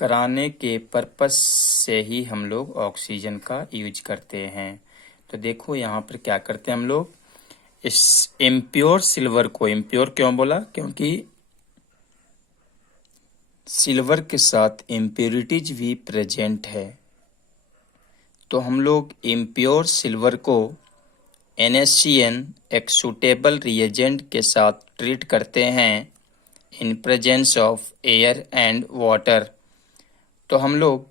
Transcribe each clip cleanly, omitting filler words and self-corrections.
कराने के पर्पस से ही हम लोग ऑक्सीजन का यूज करते हैं। तो देखो यहाँ पर क्या करते हैं हम लोग, इस इम्प्योर सिल्वर को, इम्प्योर क्यों बोला, क्योंकि सिल्वर के साथ इम्प्योरिटीज भी प्रेजेंट है। तो हम लोग इम्प्योर सिल्वर को NaCN एक सूटेबल रिएजेंट के साथ ट्रीट करते हैं in presence of air and water. तो हम लोग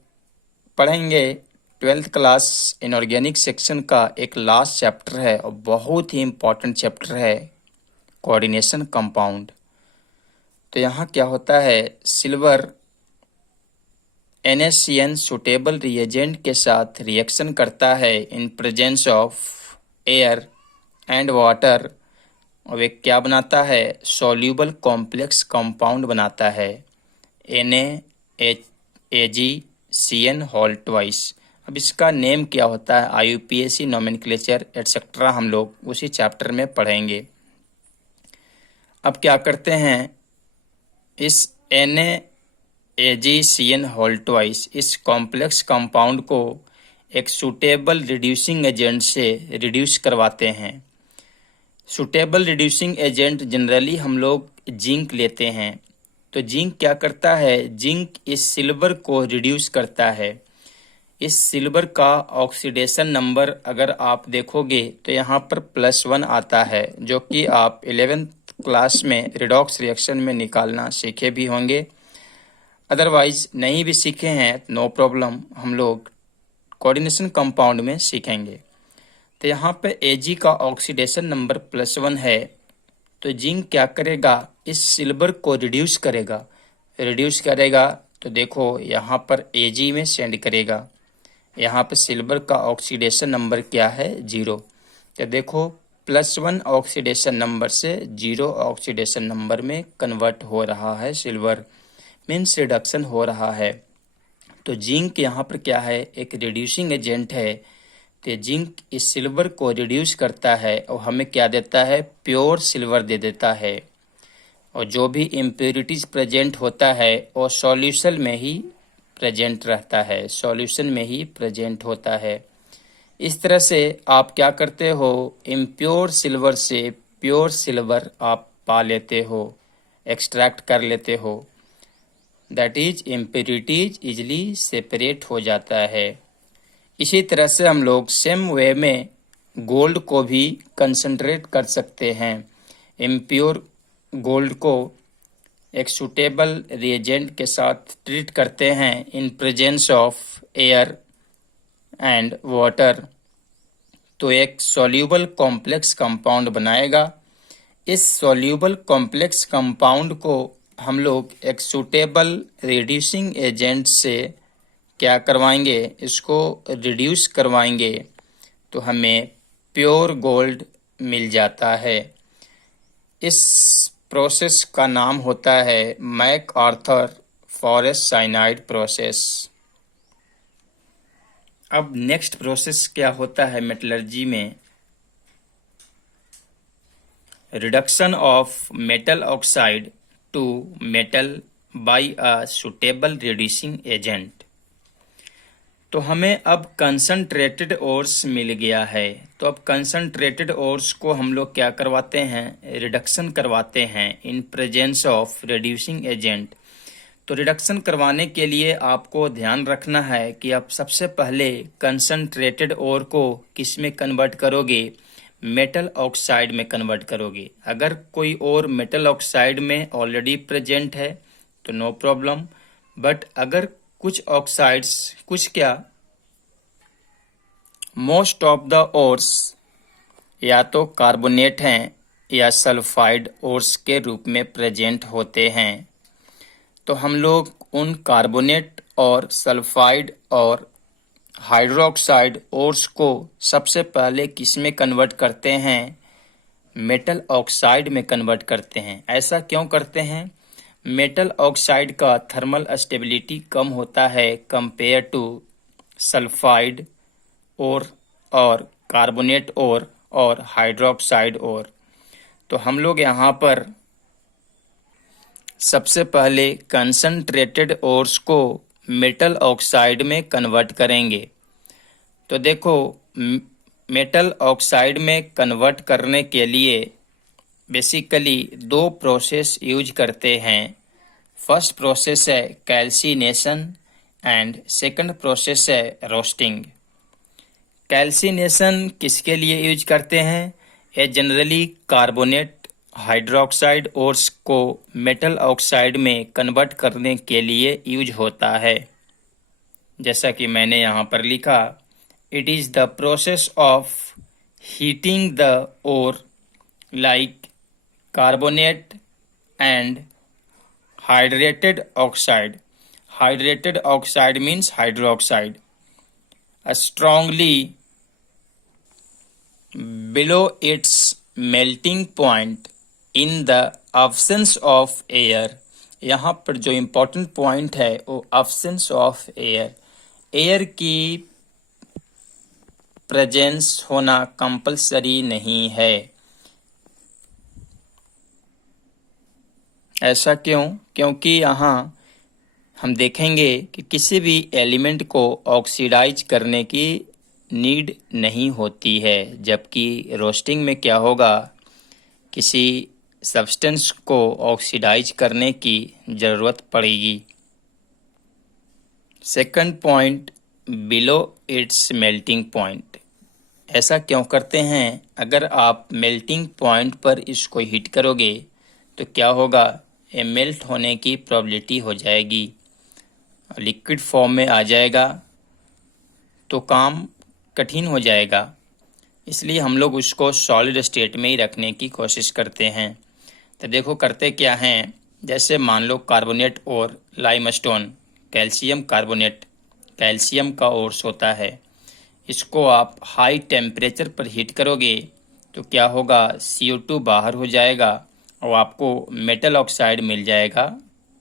पढ़ेंगे 12th क्लास इनऑर्गेनिक सेक्शन का एक लास्ट चैप्टर है और बहुत ही इम्पॉर्टेंट चैप्टर है, कोऑर्डिनेशन कंपाउंड। तो यहाँ क्या होता है, सिल्वर NaCN सूटेबल रिएजेंट के साथ रिएक्शन करता है in presence of air and water और वे क्या बनाता है, सॉल्यूबल कॉम्प्लेक्स कंपाउंड बनाता है NaAgCN होल ट्वाइस। अब इसका नेम क्या होता है, IUPAC नोमेनक्लेचर एटसेट्रा हम लोग उसी चैप्टर में पढ़ेंगे। अब क्या करते हैं, इस NaAgCN होल ट्वाइस इस कॉम्प्लेक्स कंपाउंड को एक सूटेबल रिड्यूसिंग एजेंट से रिड्यूस करवाते हैं। सूटेबल रिड्यूसिंग एजेंट जनरली हम लोग जिंक लेते हैं। तो जिंक क्या करता है, जिंक इस सिल्वर को रिड्यूस करता है। इस सिल्वर का ऑक्सीडेशन नंबर अगर आप देखोगे तो यहाँ पर +1 आता है, जो कि आप 11th क्लास में रिडॉक्स रिएक्शन में निकालना सीखे भी होंगे। अदरवाइज नहीं भी सीखे हैं नो प्रॉब्लम, हम लोग कोऑर्डिनेशन कंपाउंड में सीखेंगे। तो यहाँ पे Ag का ऑक्सीडेशन नंबर +1 है। तो जिंक क्या करेगा, इस सिल्वर को रिड्यूस करेगा। तो देखो यहाँ पर Ag में सेंड करेगा। यहाँ पे सिल्वर का ऑक्सीडेशन नंबर क्या है, 0। तो देखो +1 ऑक्सीडेशन नंबर से 0 ऑक्सीडेशन नंबर में कन्वर्ट हो रहा है सिल्वर, मीन्स रिडक्शन हो रहा है। तो जिंक यहाँ पर क्या है, एक रिड्यूसिंग एजेंट है। तो जिंक इस सिल्वर को रिड्यूस करता है और हमें क्या देता है, प्योर सिल्वर दे देता है। और जो भी इम्प्योरिटीज प्रेजेंट होता है वो सॉल्यूशन में ही प्रेजेंट रहता है, सॉल्यूशन में ही प्रेजेंट होता है। इस तरह से आप क्या करते हो, इम्प्योर सिल्वर से प्योर सिल्वर आप पा लेते हो, एक्सट्रैक्ट कर लेते हो। That is impurities easily separate हो जाता है। इसी तरह से हम लोग सेम वे में गोल्ड को भी कंसंट्रेट कर सकते हैं। इम्प्योर गोल्ड को एक सूटेबल रिएजेंट के साथ ट्रीट करते हैं in presence of air and water, तो एक सॉल्यूबल कॉम्प्लेक्स कंपाउंड बनाएगा। इस सॉल्यूबल कॉम्प्लेक्स कंपाउंड को हम लोग एक सूटेबल रिड्यूसिंग एजेंट से क्या करवाएंगे, इसको रिड्यूस करवाएंगे, तो हमें प्योर गोल्ड मिल जाता है। इस प्रोसेस का नाम होता है मैकआर्थर फॉरेस्ट साइनाइड प्रोसेस। अब नेक्स्ट प्रोसेस क्या होता है मेटलर्जी में, reduction of metal oxide to metal by a suitable reducing agent. तो हमें अब कंसंट्रेटेड ओर्स मिल गया है। तो अब कंसंट्रेटेड ओर्स को हम लोग क्या करवाते हैं, रिडक्शन करवाते हैं in presence of reducing agent. तो रिडक्शन करवाने के लिए आपको ध्यान रखना है कि आप सबसे पहले कंसंट्रेटेड ओर को किस में कन्वर्ट करोगे, मेटल ऑक्साइड में कन्वर्ट करोगे। अगर कोई और मेटल ऑक्साइड में ऑलरेडी प्रेजेंट है तो नो प्रॉब्लम, बट अगर कुछ ऑक्साइड्स, कुछ क्या, मोस्ट ऑफ द ओर्स या तो कार्बोनेट हैं या सल्फाइड ओर्स के रूप में प्रेजेंट होते हैं। तो हम लोग उन कार्बोनेट और सल्फाइड और हाइड्रोक्साइड ओर्स को सबसे पहले किस में कन्वर्ट करते हैं, मेटल ऑक्साइड में कन्वर्ट करते हैं। ऐसा क्यों करते हैं, मेटल ऑक्साइड का थर्मल स्टेबिलिटी कम होता है कंपेयर टू सल्फाइड और कार्बोनेट और हाइड्रोक्साइड और। तो हम लोग यहाँ पर सबसे पहले कंसंट्रेटेड ओर्स को मेटल ऑक्साइड में कन्वर्ट करेंगे। तो देखो, मेटल ऑक्साइड में कन्वर्ट करने के लिए बेसिकली दो प्रोसेस यूज करते हैं। फर्स्ट प्रोसेस है कैल्सिनेशन एंड सेकंड प्रोसेस है रोस्टिंग। कैल्सिनेशन किसके लिए यूज करते हैं? ये जनरली कार्बोनेट हाइड्रोक्साइड ओर्स को मेटल ऑक्साइड में कन्वर्ट करने के लिए यूज होता है। जैसा कि मैंने यहाँ पर लिखा, it is the process of heating the ore like carbonate and hydrated oxide. Hydrated oxide means hydroxide. Strongly below its melting point in the absence of air. यहाँ पर जो इम्पोर्टेंट पॉइंट है वो absence of air. एयर की presence होना compulsory नहीं है। ऐसा क्यों? क्योंकि यहाँ हम देखेंगे कि किसी भी एलिमेंट को ऑक्सीडाइज करने की नीड नहीं होती है, जबकि रोस्टिंग में क्या होगा, किसी सब्सटेंस को ऑक्सीडाइज करने की ज़रूरत पड़ेगी। Second point, below it's melting point. ऐसा क्यों करते हैं? अगर आप मेल्टिंग पॉइंट पर इसको हीट करोगे तो क्या होगा, ये मेल्ट होने की प्रोबेबिलिटी हो जाएगी, लिक्विड फॉर्म में आ जाएगा तो काम कठिन हो जाएगा। इसलिए हम लोग उसको सॉलिड स्टेट में ही रखने की कोशिश करते हैं। तो देखो करते क्या हैं, जैसे मान लो कार्बोनेट और लाइमस्टोन, कैल्शियम कार्बोनेट कैल्शियम का ओर्स होता है। इसको आप हाई टेम्परेचर पर हीट करोगे तो क्या होगा, CO2 बाहर हो जाएगा और आपको मेटल ऑक्साइड मिल जाएगा,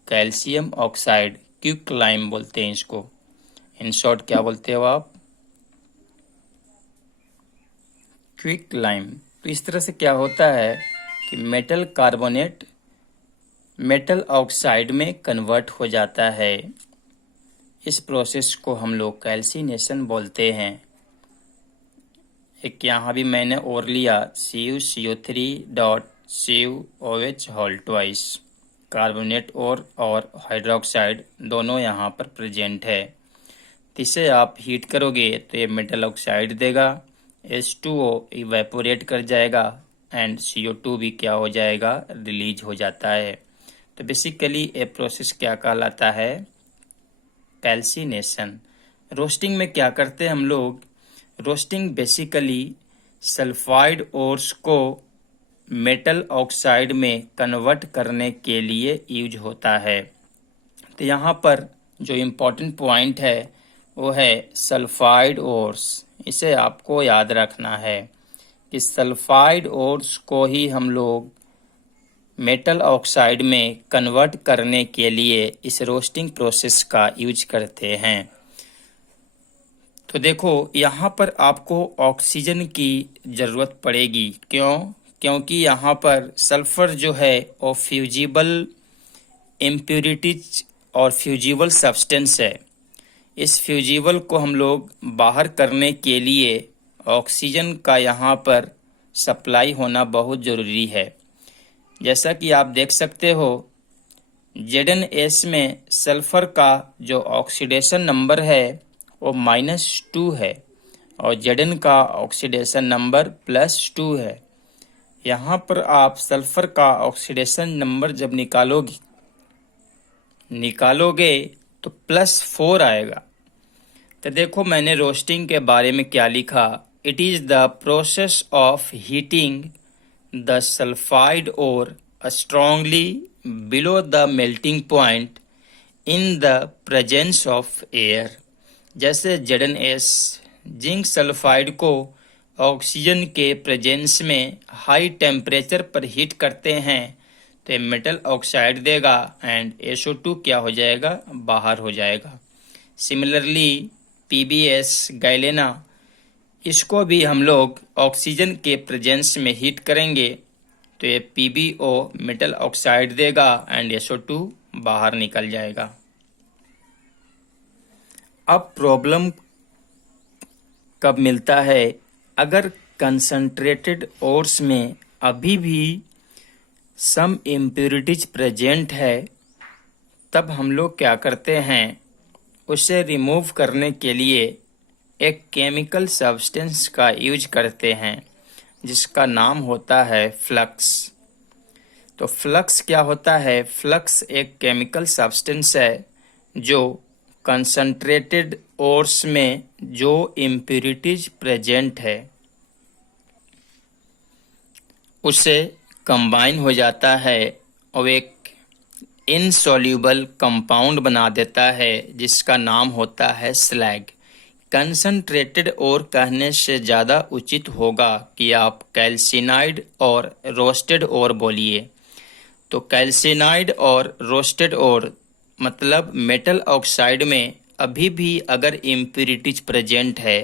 कैल्शियम ऑक्साइड, क्विकलाइम बोलते हैं इसको। इन शॉर्ट क्या बोलते हो आप? क्विकलाइम। तो इस तरह से क्या होता है कि मेटल कार्बोनेट मेटल ऑक्साइड में कन्वर्ट हो जाता है। इस प्रोसेस को हम लोग कैल्सिनेशन बोलते हैं। एक यहाँ भी मैंने और लिया, CuCO3.CuOH होल ट्वाइस। कार्बोनेट और हाइड्रोक्साइड दोनों यहाँ पर प्रेजेंट है। इसे आप हीट करोगे तो ये मेटल ऑक्साइड देगा, H2O इवेपोरेट कर जाएगा एंड CO2 भी क्या हो जाएगा, रिलीज हो जाता है। तो बेसिकली ये प्रोसेस क्या कहलाता है, कैल्सिनेशन। रोस्टिंग में क्या करते हैं हम लोग, रोस्टिंग बेसिकली सल्फाइड ओर्स को मेटल ऑक्साइड में कन्वर्ट करने के लिए यूज होता है। तो यहाँ पर जो इम्पोर्टेंट पॉइंट है वो है सल्फाइड ओर्स। इसे आपको याद रखना है कि सल्फाइड ओर्स को ही हम लोग मेटल ऑक्साइड में कन्वर्ट करने के लिए इस रोस्टिंग प्रोसेस का यूज करते हैं। तो देखो यहाँ पर आपको ऑक्सीजन की ज़रूरत पड़ेगी। क्यों? क्योंकि यहाँ पर सल्फर जो है वो फ्यूजिबल इम्प्योरिटीज और फ्यूजिबल सब्सटेंस है। इस फ्यूजिबल को हम लोग बाहर करने के लिए ऑक्सीजन का यहाँ पर सप्लाई होना बहुत ज़रूरी है। जैसा कि आप देख सकते हो, ZnS में सल्फर का जो ऑक्सीडेशन नंबर है वो -2 है और Zn का ऑक्सीडेशन नंबर +2 है। यहाँ पर आप सल्फर का ऑक्सीडेशन नंबर जब निकालोगे तो +4 आएगा। तो देखो मैंने रोस्टिंग के बारे में क्या लिखा, it is the process of heating the sulphide और strongly below the melting point in the presence of air. जैसे ZnS जिंक सल्फाइड को ऑक्सीजन के प्रेजेंस में हाई टेम्परेचर पर हीट करते हैं तो ये मेटल ऑक्साइड देगा एंड SO2 क्या हो जाएगा, बाहर हो जाएगा। सिमिलरली PbS गैलेना, इसको भी हम लोग ऑक्सीजन के प्रेजेंस में हीट करेंगे तो ये PbO मेटल ऑक्साइड देगा एंड SO2 बाहर निकल जाएगा। अब प्रॉब्लम कब मिलता है, अगर कंसंट्रेटेड ओर्स में अभी भी सम इम्प्योरिटीज प्रेजेंट है, तब हम लोग क्या करते हैं, उसे रिमूव करने के लिए एक केमिकल सब्सटेंस का यूज करते हैं जिसका नाम होता है फ्लक्स। तो फ्लक्स क्या होता है, फ्लक्स एक केमिकल सब्सटेंस है जो कंसंट्रेटेड ओर्स में जो इम्प्योरिटीज प्रेजेंट है उसे कंबाइन हो जाता है और एक इनसॉल्यूबल कंपाउंड बना देता है जिसका नाम होता है स्लैग। कंसंट्रेटेड ओर कहने से ज़्यादा उचित होगा कि आप कैल्सिनाइड और रोस्टेड ओर बोलिए। तो कैल्सिनाइड और रोस्टेड ओर मतलब मेटल ऑक्साइड में अभी भी अगर इम्प्योरिटीज प्रेजेंट है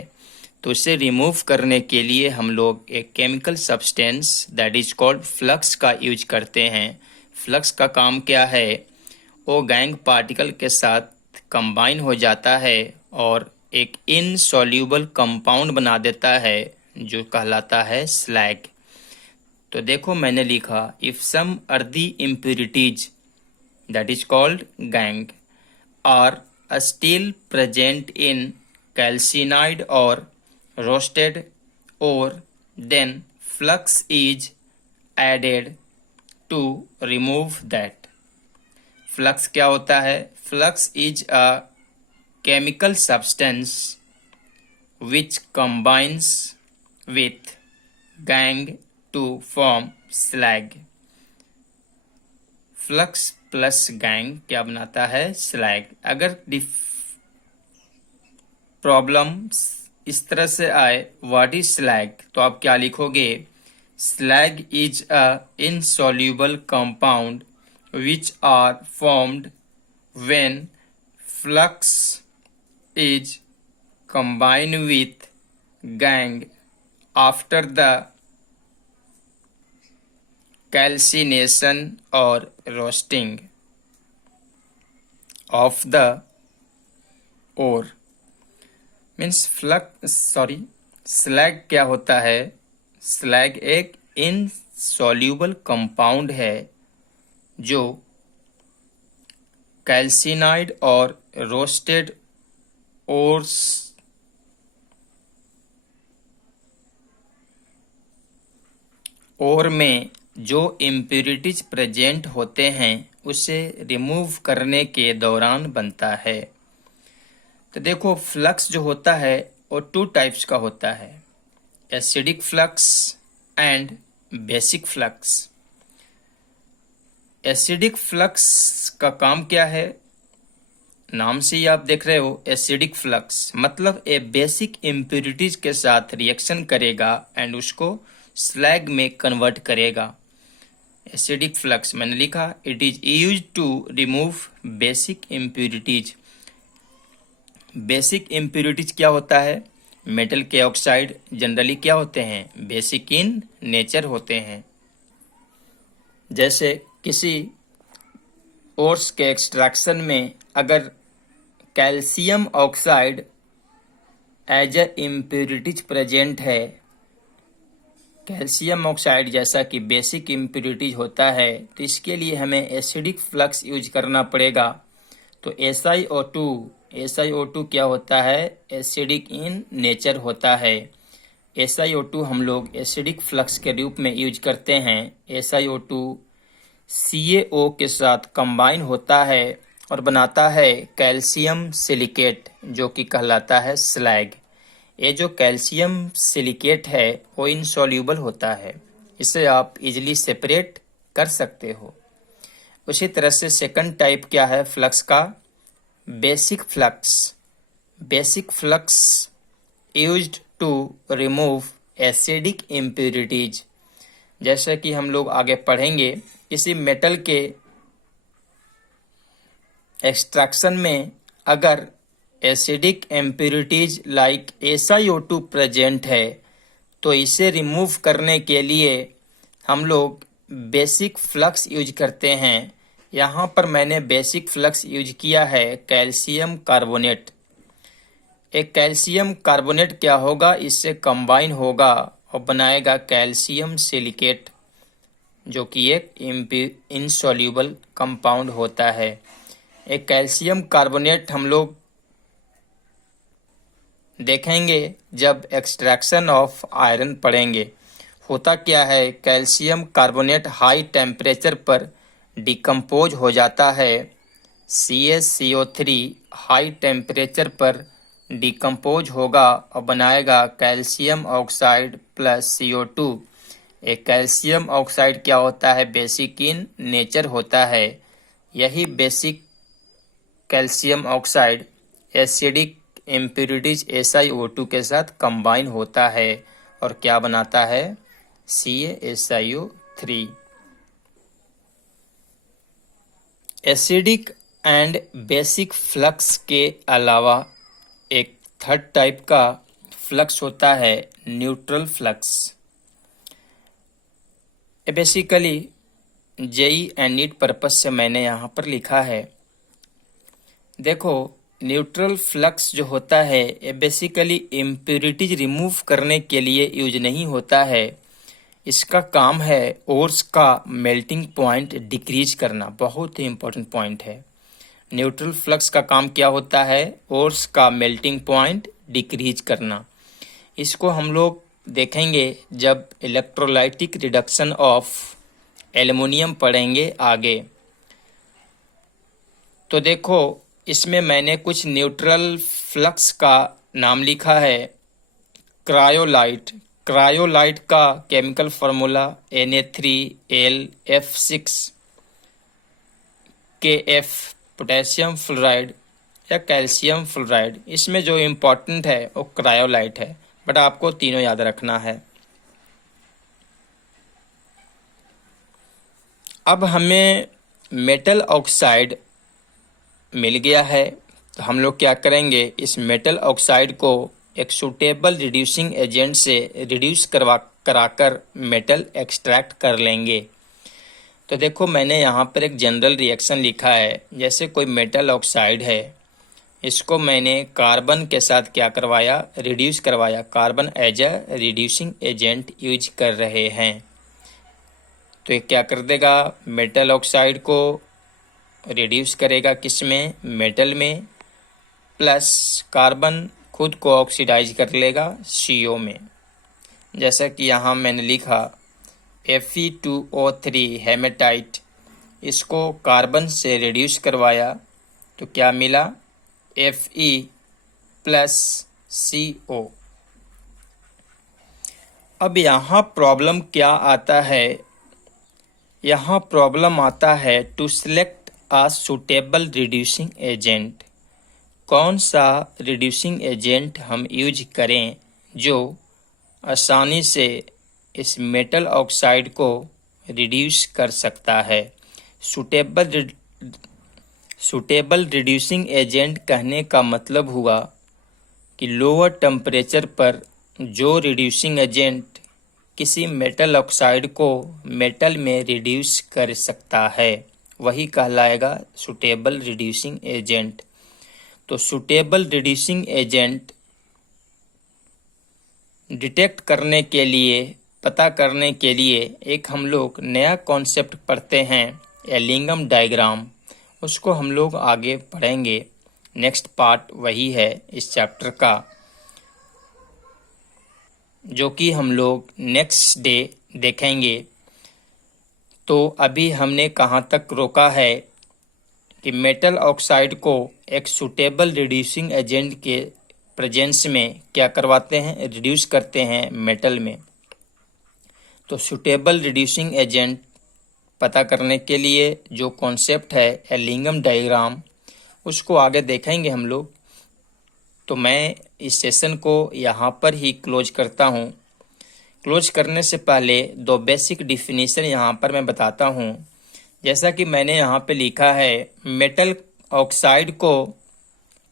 तो उसे रिमूव करने के लिए हम लोग एक chemical substance that is called flux का यूज करते हैं। फ्लक्स का काम क्या है, वो गैंग पार्टिकल के साथ कंबाइन हो जाता है और एक इनसॉल्यूबल कंपाउंड बना देता है जो कहलाता है स्लैग। तो देखो मैंने लिखा if some earthy impurities that is called gangue are still present in calcined और roasted ore, then flux is added to remove that। Flux क्या होता है, flux is a chemical substance which combines with gang to form slag। Flux plus gang क्या बनाता है, slag. अगर problem इस तरह से आए व्हाट इज स्लैग, तो आप क्या लिखोगे, slag is a insoluble compound which are formed when flux is combined with gangue after the calcination और roasting of the ore. Means slag क्या होता है, स्लैग एक इनसॉल्यूबल कंपाउंड है जो कैल्सिनाइड और रोस्टेड ओर्स ओर में जो इम्प्योरिटीज प्रेजेंट होते हैं उसे रिमूव करने के दौरान बनता है। तो देखो फ्लक्स जो होता है वो टू टाइप्स का होता है, acidic flux and basic flux. Acidic flux का काम क्या है, नाम से ही आप देख रहे हो एसिडिक फ्लक्स मतलब ए बेसिक इम्प्योरिटीज के साथ रिएक्शन करेगा एंड उसको स्लैग में कन्वर्ट करेगा। एसिडिक फ्लक्स मैंने लिखा it is used to remove basic impurities. Basic impurities क्या होता है, मेटल के ऑक्साइड जनरली क्या होते हैं, बेसिक इन नेचर होते हैं। जैसे किसी ओर्स के एक्सट्रैक्शन में अगर calcium oxide as a impurities present है, कैल्शियम ऑक्साइड जैसा कि बेसिक इम्प्योरिटीज होता है, तो इसके लिए हमें एसिडिक फ्लक्स यूज करना पड़ेगा। तो SiO2 क्या होता है, एसिडिक इन नेचर होता है। SiO2 हम लोग एसिडिक फ्लक्स के रूप में यूज करते हैं। SiO2 CaO के साथ कंबाइन होता है और बनाता है कैल्शियम सिलिकेट जो कि कहलाता है स्लैग। ये जो कैल्शियम सिलिकेट है वो इनसॉल्यूबल होता है, इसे आप इजीली सेपरेट कर सकते हो। उसी तरह से सेकंड टाइप क्या है फ्लक्स का, basic flux. Basic flux used to remove acidic impurities. जैसे कि हम लोग आगे पढ़ेंगे, किसी मेटल के एक्सट्रैक्शन में अगर acidic impurities like SiO2 present है तो इसे रिमूव करने के लिए हम लोग बेसिक फ्लक्स यूज करते हैं। यहाँ पर मैंने बेसिक फ्लक्स यूज किया है कैल्शियम कार्बोनेट। एक कैल्शियम कार्बोनेट क्या होगा, इससे कंबाइन होगा और बनाएगा कैल्शियम सिलिकेट, जो कि एक इनसॉल्यूबल कंपाउंड होता है। एक कैल्शियम कार्बोनेट हम लोग देखेंगे जब एक्सट्रैक्शन ऑफ आयरन पढ़ेंगे। होता क्या है, कैल्शियम कार्बोनेट हाई टेम्परेचर पर डिकम्पोज हो जाता है। CaCO3 हाई टेम्परेचर पर डिकम्पोज होगा और बनाएगा कैल्शियम ऑक्साइड प्लस CO2। एक कैल्शियम ऑक्साइड क्या होता है, बेसिक इन नेचर होता है। यही basic calcium oxide acidic impurities SiO2 के साथ कंबाइन होता है और क्या बनाता है, CaSiO3। Acidic and basic flux के अलावा एक थर्ड टाइप का फ्लक्स होता है, neutral flux. Basically JEE and NEET purpose से मैंने यहाँ पर लिखा है। देखो, न्यूट्रल फ्लक्स जो होता है ये बेसिकली इम्प्यूरिटीज रिमूव करने के लिए यूज नहीं होता है। इसका काम है ओर्स का मेल्टिंग पॉइंट डिक्रीज करना। बहुत ही इम्पोर्टेंट पॉइंट है। न्यूट्रल फ्लक्स का काम क्या होता है, ओर्स का मेल्टिंग पॉइंट डिक्रीज करना। इसको हम लोग देखेंगे जब इलेक्ट्रोलाइटिक रिडक्शन ऑफ एल्युमिनियम पढ़ेंगे आगे। तो देखो, इसमें मैंने कुछ न्यूट्रल फ्लक्स का नाम लिखा है। क्रायोलाइट। क्रायोलाइट का chemical formula Na3LF6 KF, potassium fluoride या कैल्शियम फ्लोराइड। इसमें जो इम्पोर्टेंट है वो क्रायोलाइट है, बट आपको तीनों याद रखना है। अब हमें मेटल ऑक्साइड मिल गया है, तो हम लोग क्या करेंगे, इस मेटल ऑक्साइड को एक सूटेबल रिड्यूसिंग एजेंट से रिड्यूस कराकर मेटल एक्सट्रैक्ट कर लेंगे। तो देखो, मैंने यहाँ पर एक जनरल रिएक्शन लिखा है। जैसे कोई मेटल ऑक्साइड है, इसको मैंने कार्बन के साथ क्या करवाया, रिड्यूस करवाया। Carbon as a reducing agent use कर रहे हैं। तो ये क्या कर देगा, मेटल ऑक्साइड को रिड्यूस करेगा किस में, मेटल में, प्लस कार्बन खुद को ऑक्सीडाइज कर लेगा CO में। जैसा कि यहाँ मैंने लिखा Fe2O3 हेमेटाइट, इसको कार्बन से रिड्यूस करवाया तो क्या मिला, Fe प्लस CO। अब यहाँ प्रॉब्लम क्या आता है, यहाँ प्रॉब्लम आता है to select a suitable reducing agent. कौन सा रिड्यूसिंग एजेंट हम यूज करें जो आसानी से इस मेटल ऑक्साइड को रिड्यूस कर सकता है। सुटेबल रिड्यूसिंग एजेंट कहने का मतलब हुआ कि लोअर टेम्परेचर पर जो रिड्यूसिंग एजेंट किसी मेटल ऑक्साइड को मेटल में रिड्यूस कर सकता है, वही कहलाएगा सुटेबल रिड्यूसिंग एजेंट। तो सुटेबल रिड्यूसिंग एजेंट डिटेक्ट करने के लिए, पता करने के लिए एक हम लोग नया कॉन्सेप्ट पढ़ते हैं, एलिंगम डायग्राम। उसको हम लोग आगे पढ़ेंगे। नेक्स्ट पार्ट वही है इस चैप्टर का, जो कि हम लोग नेक्स्ट डे देखेंगे। तो अभी हमने कहाँ तक रोका है कि मेटल ऑक्साइड को एक सुटेबल रिड्यूसिंग एजेंट के प्रेजेंस में क्या करवाते हैं, रिड्यूस करते हैं मेटल में। तो सुटेबल रिड्यूसिंग एजेंट पता करने के लिए जो कॉन्सेप्ट है एलिंगम डायग्राम, उसको आगे देखेंगे हम लोग। तो मैं इस सेशन को यहाँ पर ही क्लोज करता हूँ। क्लोज करने से पहले दो बेसिक डिफिनीशन यहाँ पर मैं बताता हूँ। जैसा कि मैंने यहाँ पे लिखा है, मेटल ऑक्साइड को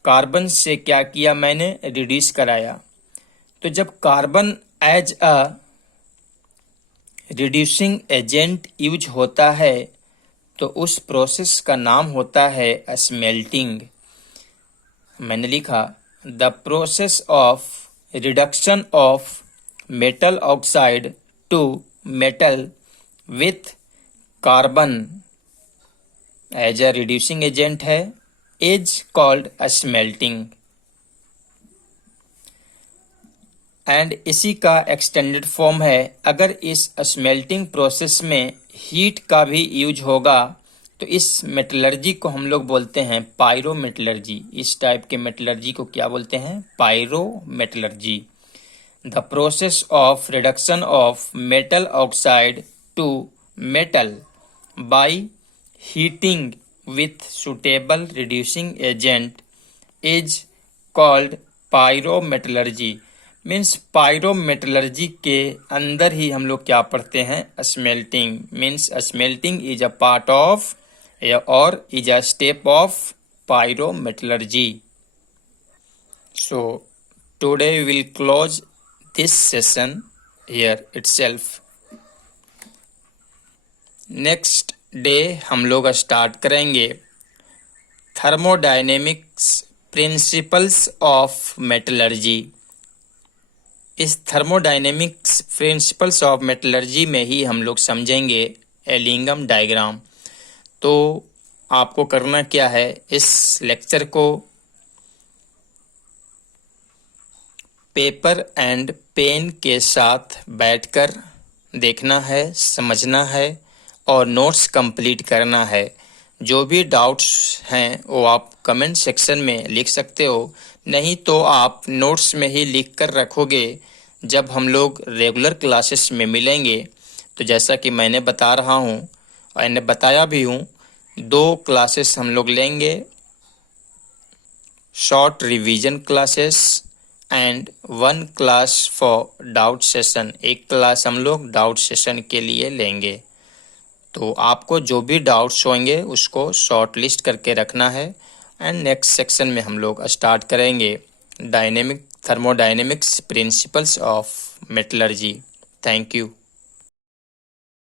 कार्बन से क्या किया, मैंने रिड्यूस कराया। तो जब carbon as a reducing agent use होता है तो उस प्रोसेस का नाम होता है स्मेल्टिंग। मैंने लिखा the process of reduction of metal oxide to metal with carbon as a reducing agent है इज कॉल्ड स्मेल्टिंग। एंड इसी का एक्सटेंडेड फॉर्म है, अगर इस स्मेल्टिंग प्रोसेस में हीट का भी यूज होगा तो इस मेटलर्जी को हम लोग बोलते हैं पायरोमेटलर्जी। इस टाइप के मेटलर्जी को क्या बोलते हैं? Pyrometallurgy. The process of reduction of metal oxide to metal by heating with suitable reducing agent is called pyrometallurgy। Means pyrometallurgy के अंदर ही हम लोग क्या पढ़ते हैं? Smelting. Means smelting is a part of और is a step of pyrometallurgy। So today we will close this session here itself। Next day हम लोग स्टार्ट करेंगे थर्मोडायनेमिक्स प्रिंसिपल्स ऑफ मेटलर्जी। इस थर्मोडायनेमिक्स प्रिंसिपल्स ऑफ मेटलर्जी में ही हम लोग समझेंगे Ellingham diagram. तो आपको करना क्या है, इस लेक्चर को पेपर एंड पेन के साथ बैठकर देखना है, समझना है और नोट्स कंप्लीट करना है। जो भी डाउट्स हैं वो आप कमेंट सेक्शन में लिख सकते हो, नहीं तो आप नोट्स में ही लिख कर रखोगे। जब हम लोग रेगुलर क्लासेस में मिलेंगे तो जैसा कि मैंने बता रहा हूँ और मैंने बताया भी हूँ, 2 क्लासेस हम लोग लेंगे, short revision classes and 1 class for doubt session. एक क्लास हम लोग डाउट सेशन के लिए लेंगे। तो आपको जो भी डाउट्स होंगे उसको शॉर्ट लिस्ट करके रखना है एंड नेक्स्ट सेक्शन में हम लोग स्टार्ट करेंगे thermodynamics principles of metallurgy. Thank you.